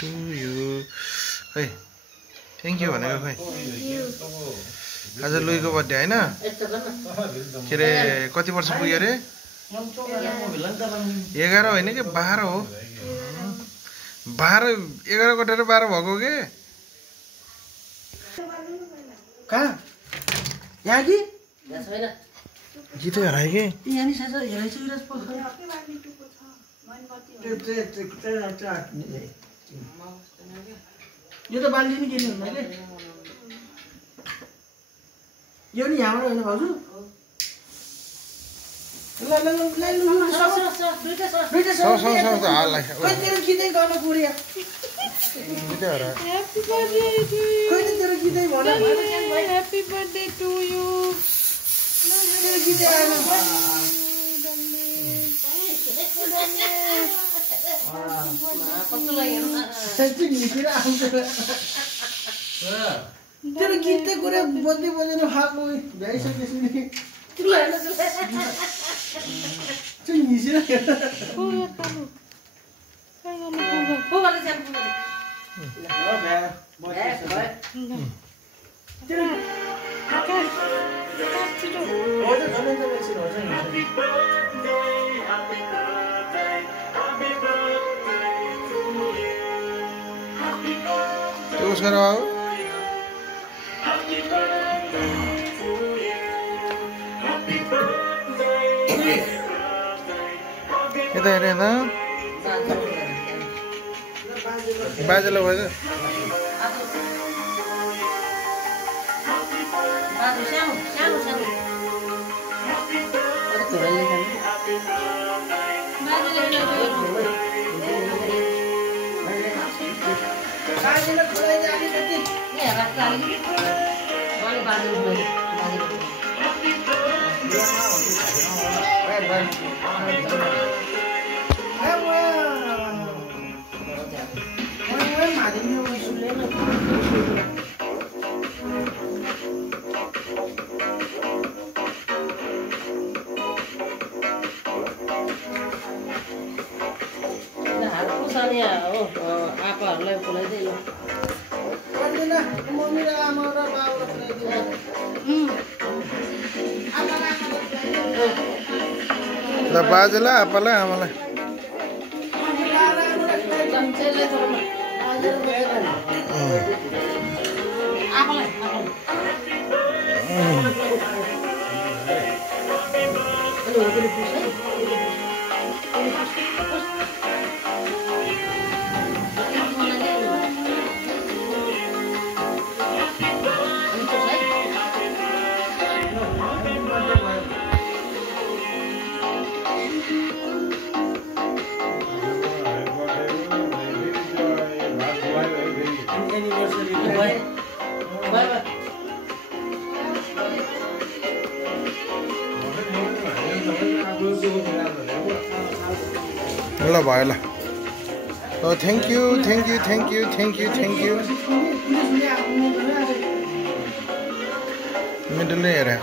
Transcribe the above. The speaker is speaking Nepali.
टु यु खै थ्याङ्क यू भनेको खै आज लुईको बर्थडे हैन के रे कति वर्ष पुग्यो रे 11 होइन कि 12 हो 12 11 कटेर 12 भएको के कहाँ यहाँ कि गीतै हरायो कि यहाँ नि सासा हेराइछु विराज पो यो त बाल्टी नि किन्नु हुन्न के यो नि यहाँबाट होइन भाउजू ल ल ल दुईटा हाललाई खै तेरो गीतै गर्नु पुर्यो गीतै हरायो खै तेरो गीतै भन Happy birthday to you. तेरो गीतै आएन तेरो गीतै कुरा बोल्दै बोल्दैन खाएको भ्याइसकेपछि नि चाहिँ हिँडेर त्यो उसको हो यता हेर यता बाजेलाई भयो आपाहरूलाई बोलाइदिए ल बाजेलाई आप्पालाई आमालाई ल भयो ल थ्याङ्क यू मिडलले हेर है